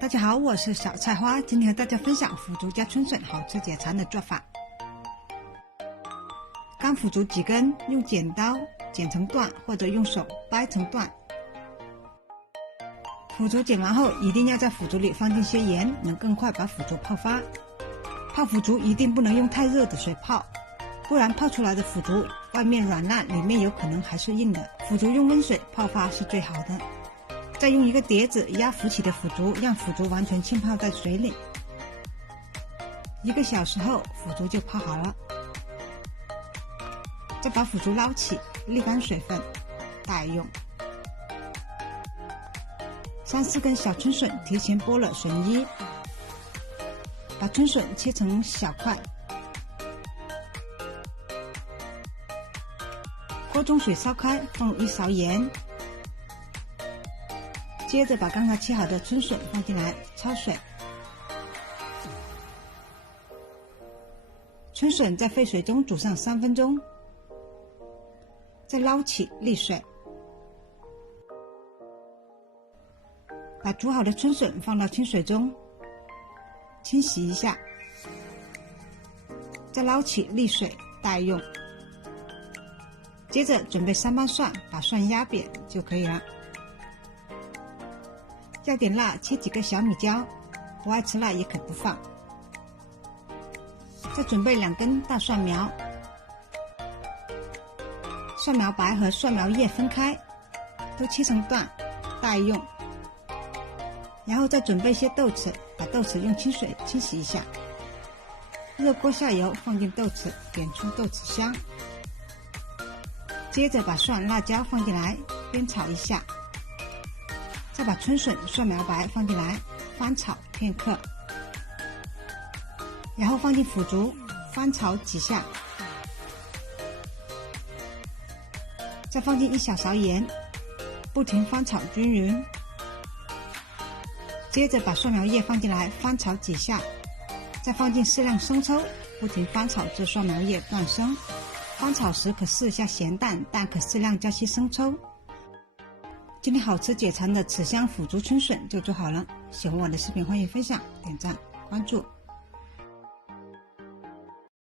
大家好，我是小菜花，今天和大家分享腐竹加春笋好吃解馋的做法。干腐竹几根，用剪刀剪成段，或者用手掰成段。腐竹剪完后，一定要在腐竹里放进些盐，能更快把腐竹泡发。泡腐竹一定不能用太热的水泡，不然泡出来的腐竹外面软烂，里面有可能还是硬的。腐竹用温水泡发是最好的。再用一个碟子压浮起的腐竹，让腐竹完全浸泡在水里。1个小时后，腐竹就泡好了。再把腐竹捞起，沥干水分，待用。3、4根小春笋提前剥了笋衣，把春笋切成小块。锅中水烧开，放入1勺盐。接着把刚才切好的春笋放进来焯水，春笋在沸水中煮上3分钟，再捞起沥水，把煮好的春笋放到清水中清洗一下，再捞起沥水待用。接着准备3瓣蒜，把蒜压扁就可以了。要点辣，切几个小米椒，不爱吃辣也可不放。再准备2根大蒜苗，蒜苗白和蒜苗叶分开，都切成段待用。然后再准备些豆豉，把豆豉用清水清洗一下。热锅下油，放进豆豉，煸出豆豉香。接着把蒜、辣椒放进来，煸炒一下。再把春笋、蒜苗白放进来，翻炒片刻，然后放进腐竹，翻炒几下，再放进1小勺盐，不停翻炒均匀。接着把蒜苗叶放进来，翻炒几下，再放进适量生抽，不停翻炒至蒜苗叶断生。翻炒时可试一下咸淡，但可适量加些生抽。今天好吃解馋的豉香腐竹春笋就做好了。喜欢我的视频，欢迎分享、点赞、关注。